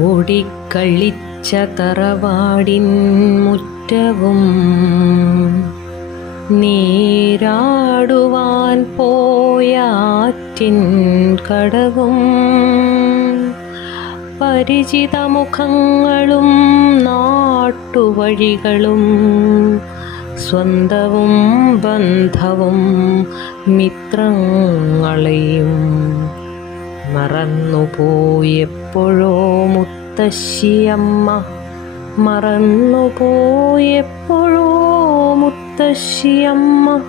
ഓടിക്കളിച്ച തറവാടിൻ മുറ്റവും നീരാടുവാൻ പോയാറ്റിൻ കടവും പരിചിതമുഖങ്ങളും നാട്ടുവഴികളും സ്വന്തവും ബന്ധവും മിത്രങ്ങളെയും മറന്നുപോയെപ്പോഴോ മുത്തശ്ശിയമ്മ? മറന്നുപോയെപ്പോഴോ മുത്തശ്ശിയമ്മ?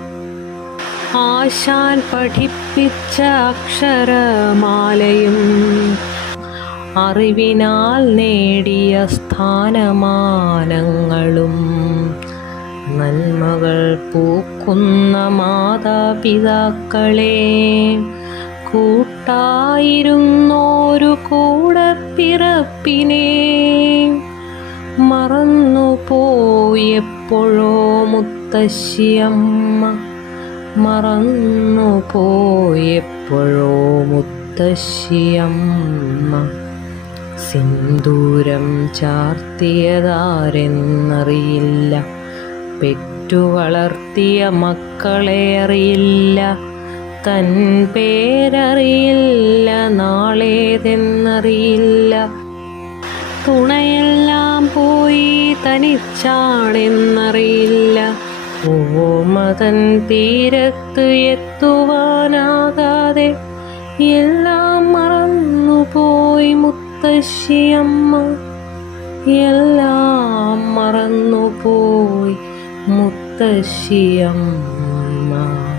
ആശാൻ പഠിപ്പിച്ച അക്ഷരമാലയും അറിവിനാൽ നേടിയ സ്ഥാനമാനങ്ങളും നന്മകൾ പൂക്കുന്ന മാതാപിതാക്കളെ കൂട്ടായിരുന്നോരു കൂടെ പിറപ്പിനെ മറന്നുപോയെപ്പോഴോ മുത്തശ്ശിയമ്മ? മറന്നു മറന്നുപോയെപ്പോഴോ മുത്തശ്ശിയമ്മ? സിന്ദൂരം ചാർത്തിയതാരെന്നറിയില്ല. പെറ്റു വളർത്തിയ മക്കളെ അറിയില്ല. തൻ പേരറിയില്ല നാളേതെന്നറിയില്ല. തുണയെല്ലാം പോയി തനിച്ചാണെന്നറിയില്ല. ഓ ഓമതൻ തീരത്ത് എത്തുവാനാകാതെ എല്ലാം മറന്നുപോയി മുത്തശ്ശിയമ്മ. എല്ലാം മറന്നുപോയി മുത്തശ്ശിയമ്മ.